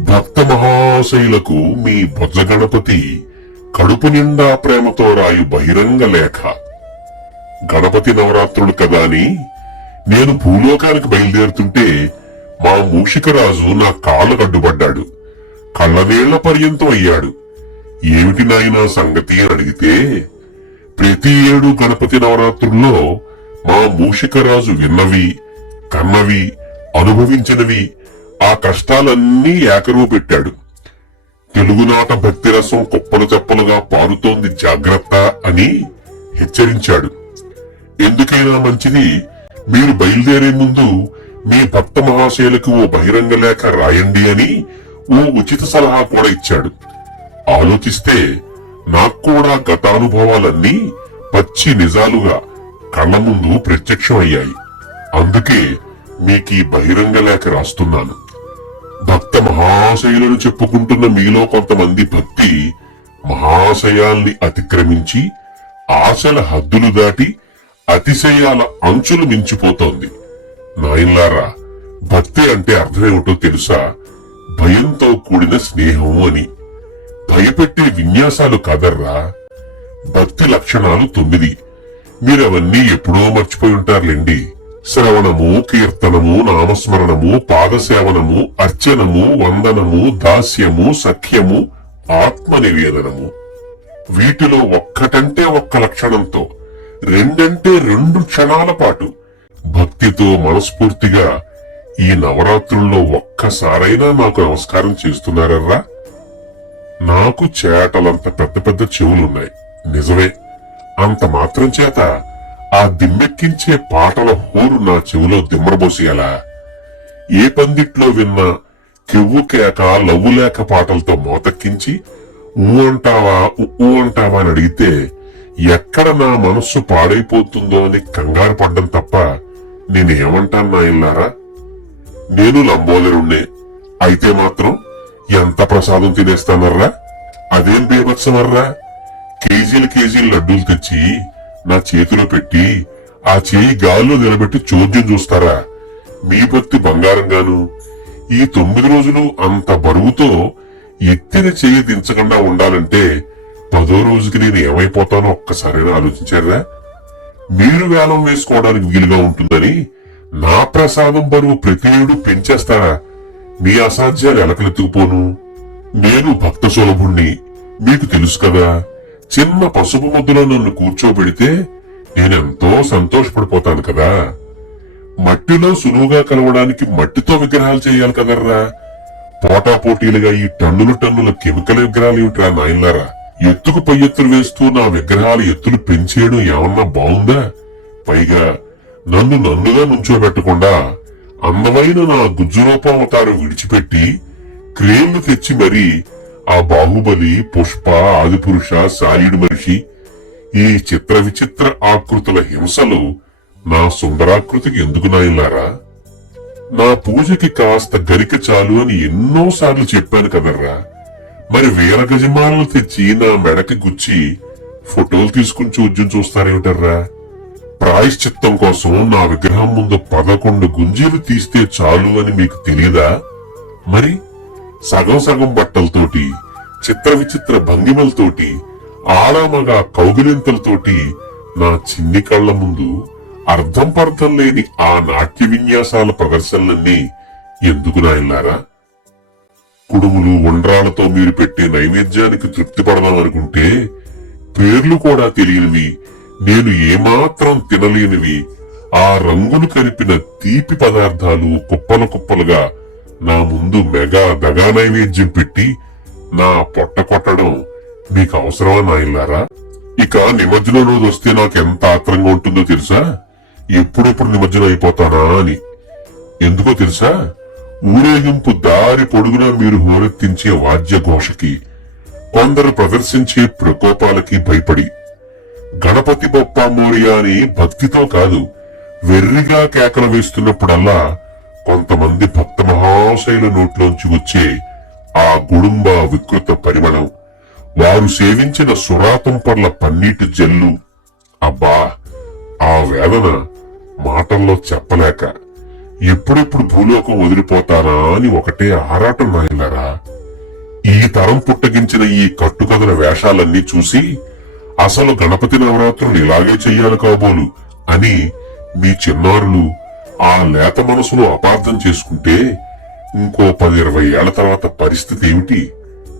భక్త మహాశైలకు మీ భుజ గణపతి కడుపు నిండా ప్రేమతో రాయు బహిరంగ లేఖ. గణపతి నవరాత్రులు కదా అని నేను భూలోకానికి బయలుదేరుతుంటే మా మూషికరాజు నా కాళ్ళకు అడ్డుపడ్డాడు. కళ్ళవేళ్ళ పర్యంతం అయ్యాడు. ఏమిటి నాయనా సంగతి అని అడిగితే ప్రతి ఏడు గణపతి నవరాత్రుల్లో మా మూషికరాజు విన్నవి కన్నవి అనుభవించినవి ఆ కష్టాలన్నీ ఏకరువు పెట్టాడు. తెలుగునాట భక్తిరసం కుప్పలు చప్పలుగా పారుతోంది జాగ్రత్త అని హెచ్చరించాడు. ఎందుకైనా మంచిది మీరు బయలుదేరే ముందు మీ భక్త మహాశయులకు ఓ బహిరంగ లేఖ రాయండి అని ఓ ఉచిత సలహా కూడా ఇచ్చాడు. ఆలోచిస్తే నాకు కూడా గతానుభవాలన్నీ పచ్చి నిజాలుగా కళ్ళ ముందు ప్రత్యక్షమయ్యాయి. అందుకే మీకీ బహిరంగ లేఖ రాస్తున్నాను. భక్త మహాశయులను చెప్పుకుంటున్న మీలో కొంతమంది భక్తి మహాశయాల్ని అతిక్రమించి ఆశల హద్దులు దాటి అతిశయాల అంచులు మించిపోతోంది. నాయన్లారా భక్తి అంటే అర్థమేమిటో తెలుసా? భయంతో కూడిన స్నేహం అని. భయపెట్టే విన్యాసాలు కాదర్రా. భక్తి లక్షణాలు తొమ్మిది. మీరవన్నీ ఎప్పుడో మర్చిపోయి ఉంటారులేండి. శ్రవణము కీర్తనము నామస్మరణము పాదసేవనము అర్చనము వందనము దాస్యము సఖ్యము ఆత్మ నివేదనము వీటిలో ఒక్కటంటే ఒక్క లక్షణంతో రెండంటే రెండు క్షణాల పాటు భక్తితో మనస్ఫూర్తిగా ఈ నవరాత్రుల్లో ఒక్కసారైనా నాకు నమస్కారం చేస్తున్నారర్రా? నాకు చేటలంత పెద్ద పెద్ద చెవులున్నాయి. నిజమే అంత మాత్రం చేత ఆ దిమ్మెక్కించే పాటల హోరు నా చెవిలో దిమ్మరబోసేయాలా? ఏ పందిట్లో విన్నా కెవ్వు కేక లవ్వు లేక పాటలతో మోతక్కించి ఊ అంటావా ఉ అంటావా అని అడిగితే ఎక్కడ నా మనస్సు పాడైపోతుందో అని కంగారు పడ్డం తప్ప నేనేమంటాను నా ఇల్లారా నేను లంబోదరుణ్ణే. అయితే మాత్రం ఎంత ప్రసాదం తినేస్తానర్రా? అదేం బీభత్సమర్రా? కేజీలు కేజీలు లడ్డూలు తెచ్చి నా చేతిలో పెట్టి ఆ చేయి గాల్లో నిలబెట్టి చోద్యం చూస్తారా? మీ భక్తి బంగారంగాను ఈ తొమ్మిది రోజులు అంత బరువుతో ఎత్తిన చేయి దించకుండా ఉండాలంటే పదో రోజుకి నేను ఏమైపోతానో ఒక్కసారైనా ఆలోచించారా? మీరు వేలం వేసుకోవడానికి వీలుగా ఉంటుందని నా ప్రసాదం బరువు ప్రతి ఏడు పెంచేస్తారా? మీ అసాధ్యాలు ఎలకలెత్తుకుపోను. నేను భక్త సులభుణ్ణి మీకు తెలుసు కదా. చిన్న పసుపు ముద్దలో నన్ను కూర్చోబెడితే నేనెంతో సంతోషపడిపోతాను కదా. మట్టిలో సులువుగా కలవడానికి మట్టితో విగ్రహాలు చేయాలి కదర్రా. పోటా పోటీలుగా ఈ టన్నులు టన్నుల కెమికల్ విగ్రహాలు ఏమిట్రా నాయన్లారా? ఎత్తుకు పై ఎత్తులు వేస్తూ నా విగ్రహాలు ఎత్తులు పెంచేయడం ఏమన్నా బాగుందా? పైగా నన్ను నన్నుగా నుంచోబెట్టకుండా అందమైన నా గుజ్జు రూపావతారం విడిచిపెట్టి క్రేన్లు తెచ్చి మరీ ఆ బాహుబలి పుష్ప ఆదిపురుష సాయుడు మనిషి ఈ చిత్ర విచిత్ర ఆకృతుల హింసలు నా సుందరాకృతికి ఎందుకు నాయలారా నా పూజకి కాస్త గరిక చాలు అని ఎన్నోసార్లు చెప్పాను కదర్రా. మరి వేల గజమాలను తెచ్చి నా మెడకి గుచ్చి ఫోటోలు తీసుకుని చూద్యం చూస్తారేమిటర్రా? ప్రాయశ్చిత్తం కోసం నా విగ్రహం ముందు పదకొండు గుంజీలు తీస్తే చాలు అని మీకు తెలియదా? మరి సగం సగం బట్టలతోటి చిత్ర విచిత్ర భంగిమలతోటి ఆడామగా కౌగిలింతలతోటి నా చిన్ని కళ్ళ ముందు అర్థం పర్థం లేని ఆ నాట్య విన్యాసాల ప్రదర్శనలన్నీ ఎందుకు నాయల్లారా? కుడుములు ఉండ్రాలతో మీరు పెట్టే నైవేద్యానికి తృప్తి పడదామనుకుంటే పేర్లు కూడా తెలియనివి నేను ఏమాత్రం తినలేనివి ఆ రంగులు కలిపిన తీపి పదార్థాలు కుప్పలు కుప్పలుగా నా ముందు మెగా దగా నైవేద్యం పెట్టి నా పొట్ట కొట్టడం మీకు అవసరమా నాయన్లారా? ఇక నిమజ్జనం రోజు వస్తే నాకు ఎంత ఆత్రంగా ఉంటుందో తెలుసా? ఎప్పుడెప్పుడు నిమజ్జనం అయిపోతానా అని. ఎందుకో తెలుసా? ఊరేగింపు దారి పొడుగునా మీరు హోరెత్తించే వాద్య ఘోషకి కొందరు ప్రదర్శించే ప్రకోపాలకి భయపడి గణపతి బొప్ప మోరియా అని భక్తితో కాదు వెర్రిగా కేకలు వేస్తున్నప్పుడల్లా కొంతమంది భక్త మహాశైల నోట్లోంచి వచ్చే ఆ గుడుంబ వికృత పరిమళం. వారు సేవించిన సురాతం పర్ల పన్నీటి జల్లు. అబ్బా ఆ వేదన మాటల్లో చెప్పలేక ఎప్పుడెప్పుడు భూలోకం వదిలిపోతారా అని ఒకటే ఆరాటం నాయనరా. ఈ తరం పుట్టగించిన ఈ కట్టుకథల వేషాలన్నీ చూసి అసలు గణపతి నవరాత్రులు ఇలాగే చెయ్యాలి కాబోలు అని మీ చిన్నారులు ఆ లేత మనసులో అపార్థం చేసుకుంటే ఇంకో పది ఇరవై ఏళ్ళ తర్వాత పరిస్థితి ఏమిటి?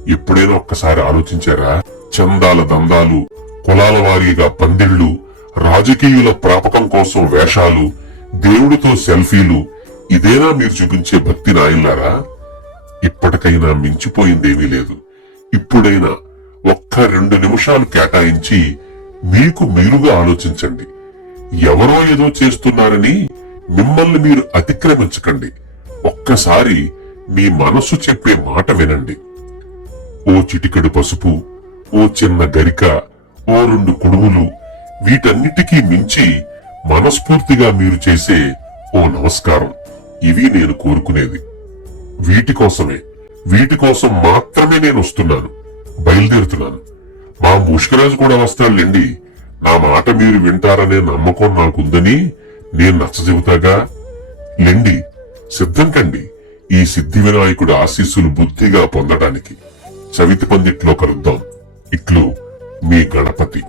ఎప్పుడైనా ఒక్కసారి ఆలోచించారా? చందాల దందాలు కులాల వారీగా పందిళ్ళు రాజకీయుల ప్రాపకం కోసం వేషాలు దేవుడితో సెల్ఫీలు ఇదేనా మీరు చూపించే భక్తి నాయన్నారా ఇప్పటికైనా మించిపోయిందేమీ లేదు. ఇప్పుడైనా ఒక్క రెండు నిమిషాలు కేటాయించి మీకు మీరుగా ఆలోచించండి. ఎవరో ఏదో చేస్తున్నారని మిమ్మల్ని మీరు అతిక్రమించకండి. ఒక్కసారి మీ మనస్సు చెప్పే మాట వినండి. ఓ చిటికడు పసుపు ఓ చిన్న గరిక ఓ రెండు కుడుములు వీటన్నిటికీ మించి మనస్ఫూర్తిగా మీరు చేసే ఓ నమస్కారం. ఇవి నేను కోరుకునేది. వీటి కోసమే. వీటి కోసం మాత్రమే నేను వస్తున్నాను. బయలుదేరుతున్నాను. మా ముష్కరాజు కూడా వస్తాడులేండి. నా మాట మీరు వింటారనే నమ్మకం నాకుందని నేను నచ్చ చెబుతాగా లెండి సిద్ధం కండి. ఈ సిద్ధి వినాయకుడి ఆశీస్సులు బుద్ధిగా పొందడానికి చవితి పందిట్లో కలుద్దాం. ఇట్లు మీ గణపతి.